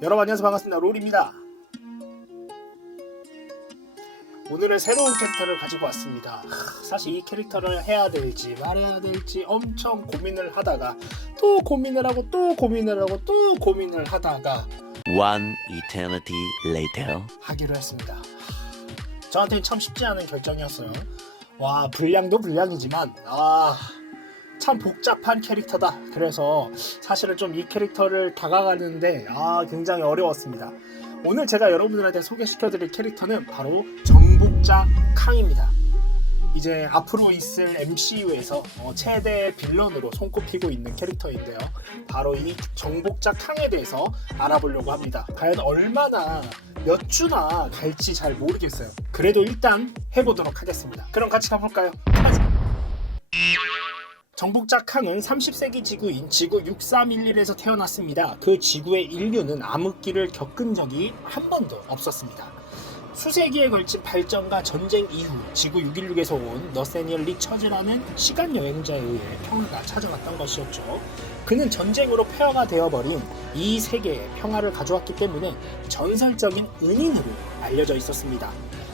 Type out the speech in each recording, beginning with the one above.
여러분 안녕하세요. 반갑습니다. 롤입니다. 오늘은 새로운 캐릭터를 가지고 왔습니다. 사실 이 캐릭터를 해야 될지 말아야 될지 엄청 고민을 하다가 또 고민을 하고 또 고민을 하고 또 고민을 하다가 One eternity later. 하기로 했습니다. 저한테는 참 쉽지 않은 결정이었어요. 와, 분량도 분량이지만 참 복잡한 캐릭터다. 그래서 사실은 좀 이 캐릭터를 다가가는데 굉장히 어려웠습니다. 오늘 제가 여러분들한테 소개시켜드릴 캐릭터는 바로 정복자 캉입니다. 이제 앞으로 있을 MCU에서 최대 빌런으로 손꼽히고 있는 캐릭터인데요. 바로 이 정복자 캉에 대해서 알아보려고 합니다. 과연 얼마나 몇 주나 갈지 잘 모르겠어요. 그래도 일단 해보도록 하겠습니다. 그럼 같이 가볼까요? 정복자 캉은 30세기 지구인 지구 6311에서 태어났습니다. 그 지구의 인류는 암흑기를 겪은 적이 한 번도 없었습니다. 수세기에 걸친 발전과 전쟁 이후 지구 616에서 온 너세니얼 리처즈라는 시간 여행자에 의해 평화가 찾아왔던 것이었죠. 그는 전쟁으로 폐허가 되어버린 이 세계에 평화를 가져왔기 때문에 전설적인 은인으로 알려져 있었습니다.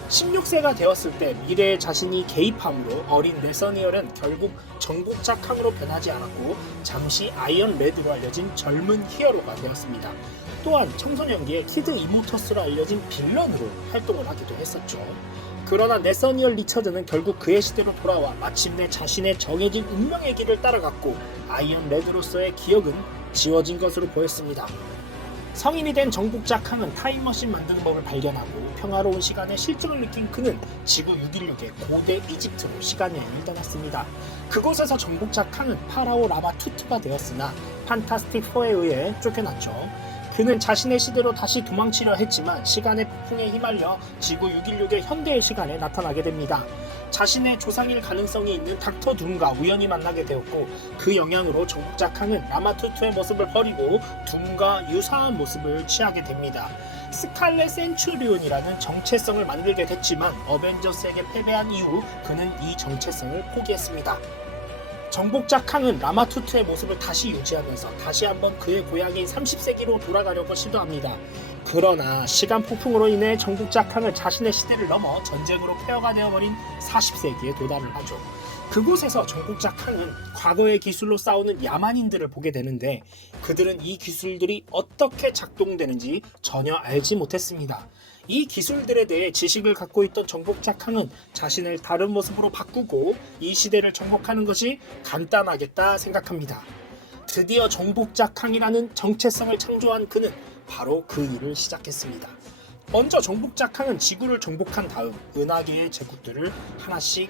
16세가 되었을 때 미래의 자신이 개입함으로 어린 네서니얼은 결국 정복자 캉으로 변하지 않았고 잠시 아이언 레드로 알려진 젊은 히어로가 되었습니다. 또한 청소년기에 키드 이모터스로 알려진 빌런으로 활동을 하기도 했었죠. 그러나 네서니얼 리처드는 결국 그의 시대로 돌아와 마침내 자신의 정해진 운명의 길을 따라갔고 아이언 레드로서의 기억은 지워진 것으로 보였습니다. 성인이 된 정복자 캉은 타임머신 만드는 법을 발견하고 평화로운 시간에 실증을 느낀 그는 지구 616의 고대 이집트로 시간여행을 떠났습니다. 그곳에서 정복자 캉은 파라오 라마 투투가 되었으나 판타스틱 4에 의해 쫓겨났죠. 그는 자신의 시대로 다시 도망치려 했지만 시간의 폭풍에 휘말려 지구 616의 현대의 시간에 나타나게 됩니다. 자신의 조상일 가능성이 있는 닥터 둠과 우연히 만나게 되었고 그 영향으로 정복자 캉은 라마투투의 모습을 버리고 둠과 유사한 모습을 취하게 됩니다. 스칼렛 센츄리온이라는 정체성을 만들게 됐지만 어벤져스에게 패배한 이후 그는 이 정체성을 포기했습니다. 정복자 캉은 라마투투의 모습을 다시 유지하면서 다시 한번 그의 고향인 30세기로 돌아가려고 시도합니다. 그러나 시간 폭풍으로 인해 정복자 캉은 자신의 시대를 넘어 전쟁으로 폐허가 되어버린 40세기에 도달을 하죠. 그곳에서 정복자 캉은 과거의 기술로 싸우는 야만인들을 보게 되는데 그들은 이 기술들이 어떻게 작동되는지 전혀 알지 못했습니다. 이 기술들에 대해 지식을 갖고 있던 정복자 캉은 자신을 다른 모습으로 바꾸고 이 시대를 정복하는 것이 간단하겠다 생각합니다. 드디어 정복자 캉이라는 정체성을 창조한 그는 바로 그 일을 시작했습니다. 먼저 정복자 캉은 지구를 정복한 다음 은하계의 제국들을 하나씩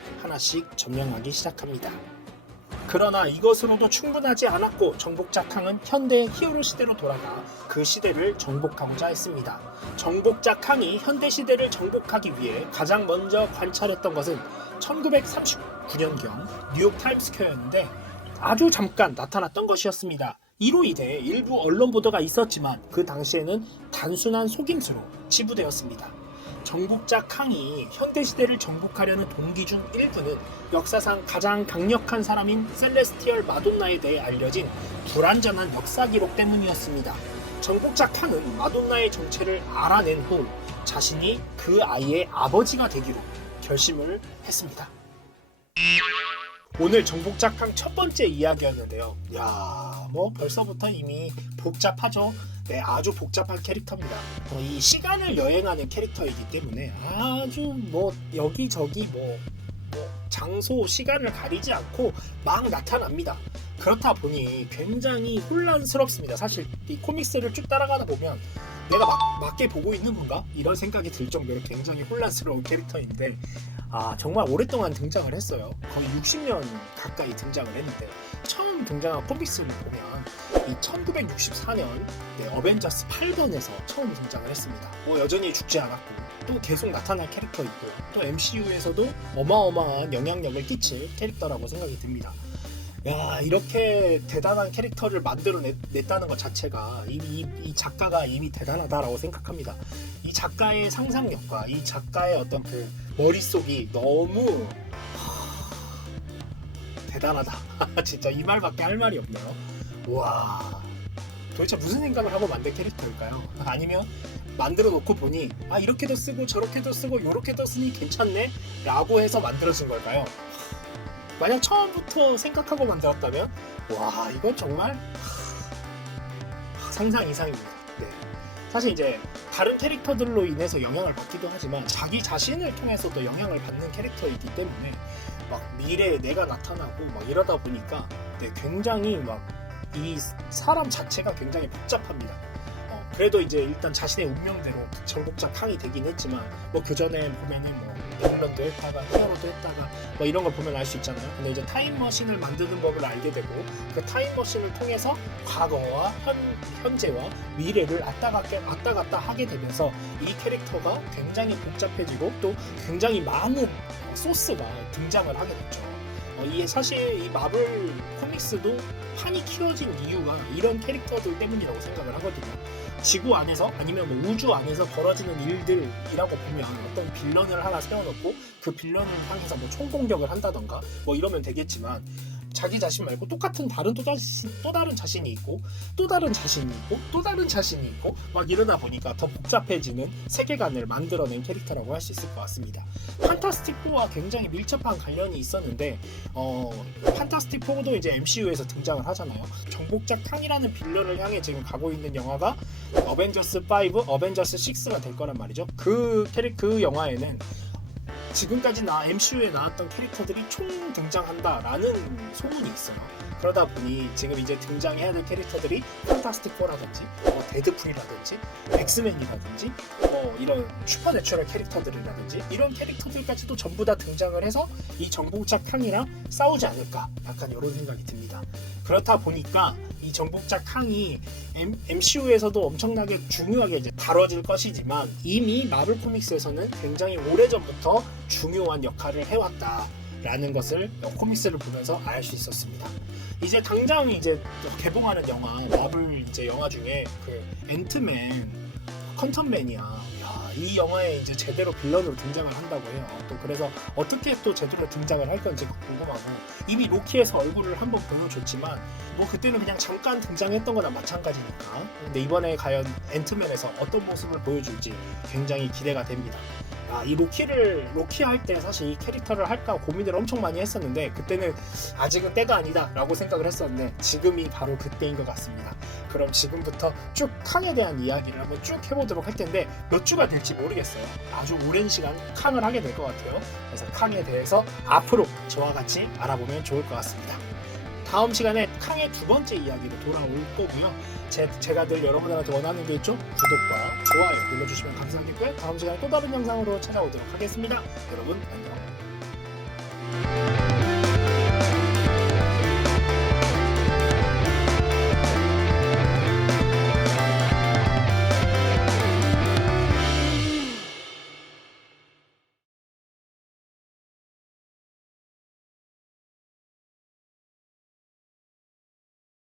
점령하기 시작합니다. 그러나 이것으로도 충분하지 않았고 정복자 캉은 현대 히어로 시대로 돌아가 그 시대를 정복하고자 했습니다. 정복자 캉이 현대 시대를 정복하기 위해 가장 먼저 관찰했던 것은 1939년경 뉴욕 타임스퀘어였는데 아주 잠깐 나타났던 것이었습니다. 이로 인해 일부 언론 보도가 있었지만 그 당시에는 단순한 속임수로 치부되었습니다. 정복자 캉이 현대시대를 정복하려는 동기 중 일부는 역사상 가장 강력한 사람인 셀레스티얼 마돈나에 대해 알려진 불완전한 역사 기록 때문이었습니다. 정복자 캉은 마돈나의 정체를 알아낸 후 자신이 그 아이의 아버지가 되기로 결심을 했습니다. 오늘 정복자 캉 첫 번째 이야기였는데요. 벌써부터 이미 복잡하죠. 네, 아주 복잡한 캐릭터입니다. 이 시간을 여행하는 캐릭터이기 때문에 아주 여기저기 장소, 시간을 가리지 않고 막 나타납니다. 그렇다 보니 굉장히 혼란스럽습니다. 사실 이 코믹스를 쭉 따라가다 보면 내가 맞게 보고 있는 건가? 이런 생각이 들 정도로 굉장히 혼란스러운 캐릭터인데 정말 오랫동안 등장을 했어요. 거의 60년 가까이 등장을 했는데 처음 등장한 코믹스를 보면 이 1964년 어벤져스 8권에서 처음 등장을 했습니다. 여전히 죽지 않았고 또 계속 나타날 캐릭터이고 또 MCU에서도 어마어마한 영향력을 끼칠 캐릭터라고 생각이 듭니다. 이렇게 대단한 캐릭터를 만들어냈다는 것 자체가 이 작가가 이미 대단하다라고 생각합니다. 이 작가의 상상력과 이 작가의 어떤 그 머릿속이 너무 대단하다. 진짜 이 말밖에 할 말이 없네요. 와, 도대체 무슨 생각을 하고 만든 캐릭터일까요? 아니면 만들어 놓고 보니 아 이렇게도 쓰고 저렇게도 쓰고 요렇게도 쓰니 괜찮네 라고 해서 만들어진 걸까요? 만약 처음부터 생각하고 만들었다면 와 이건 정말 상상 이상입니다. 네. 사실 이제 다른 캐릭터들로 인해서 영향을 받기도 하지만 자기 자신을 통해서도 영향을 받는 캐릭터이기 때문에 막 미래에 내가 나타나고 막 이러다 보니까 네, 굉장히 막 이 사람 자체가 굉장히 복잡합니다. 그래도 이제 일단 자신의 운명대로 정복자 캉이 되긴 했지만 뭐 그 전에 보면은 뭐 빌런도 했다가 히어로도 했다가 뭐 이런 걸 보면 알 수 있잖아요. 근데 이제 타임머신을 만드는 법을 알게 되고 그 타임머신을 통해서 과거와 현재와 미래를 왔다 갔다 하게 되면서 이 캐릭터가 굉장히 복잡해지고 또 굉장히 많은 소스가 등장을 하게 됐죠. 이게 사실 이 마블 코믹스도 판이 키워진 이유가 이런 캐릭터들 때문이라고 생각을 하거든요. 지구 안에서 아니면 뭐 우주 안에서 벌어지는 일들이라고 보면 어떤 빌런을 하나 세워놓고 그 빌런을 향해서 뭐 총공격을 한다던가 뭐 이러면 되겠지만 자기 자신 말고 똑같은 또 다른 자신이 있고 또 다른 자신이 있고 또 다른 자신이 있고 막 이러다 보니까 더 복잡해지는 세계관을 만들어낸 캐릭터라고 할 수 있을 것 같습니다. 판타스틱 4와 굉장히 밀접한 관련이 있었는데 판타스틱 4도 이제 MCU에서 등장을 하잖아요. 정복자 캉이라는 빌런을 향해 지금 가고 있는 영화가 어벤져스 5, 어벤져스 6가 될 거란 말이죠. 그 영화에는 지금까지 MCU에 나왔던 캐릭터들이 총 등장한다라는 소문이 있어요. 그러다 보니 지금 이제 등장해야 될 캐릭터들이 판타스틱 4라든지 데드풀이라든지 엑스맨이라든지 이런 슈퍼내추럴 캐릭터들이라든지 이런 캐릭터들까지도 전부 다 등장을 해서 이 정복자 캉이랑 싸우지 않을까 약간 이런 생각이 듭니다. 그렇다 보니까 이 정복자 캉이 MCU에서도 엄청나게 중요하게 이제 다뤄질 것이지만 이미 마블 코믹스에서는 굉장히 오래전부터 중요한 역할을 해왔다라는 것을 코믹스를 보면서 알 수 있었습니다. 이제 당장 이제 개봉하는 영화 마블 이제 영화 중에 그 앤트맨 퀀텀맨이야. 이 영화에 이제 제대로 빌런으로 등장을 한다고 해요. 또 그래서 어떻게 또 제대로 등장을 할 건지 궁금하고 이미 로키에서 얼굴을 한번 보여줬지만 뭐 그때는 그냥 잠깐 등장했던 거나 마찬가지니까. 근데 이번에 과연 앤트맨에서 어떤 모습을 보여줄지 굉장히 기대가 됩니다. 이 로키 할 때 사실 이 캐릭터를 할까 고민을 엄청 많이 했었는데 그때는 아직은 때가 아니다 라고 생각을 했었는데 지금이 바로 그때인 것 같습니다. 그럼 지금부터 쭉 캉에 대한 이야기를 한번 쭉 해보도록 할 텐데 몇 주가 될지 모르겠어요. 아주 오랜 시간 캉을 하게 될 것 같아요. 그래서 캉에 대해서 앞으로 저와 같이 알아보면 좋을 것 같습니다. 다음 시간에 캉의 두 번째 이야기로 돌아올 거고요. 제가 늘 여러분들한테 원하는 게 있죠? 구독과 좋아요 눌러주시면 감사하겠고요. 다음 시간에 또 다른 영상으로 찾아오도록 하겠습니다. 여러분 안녕.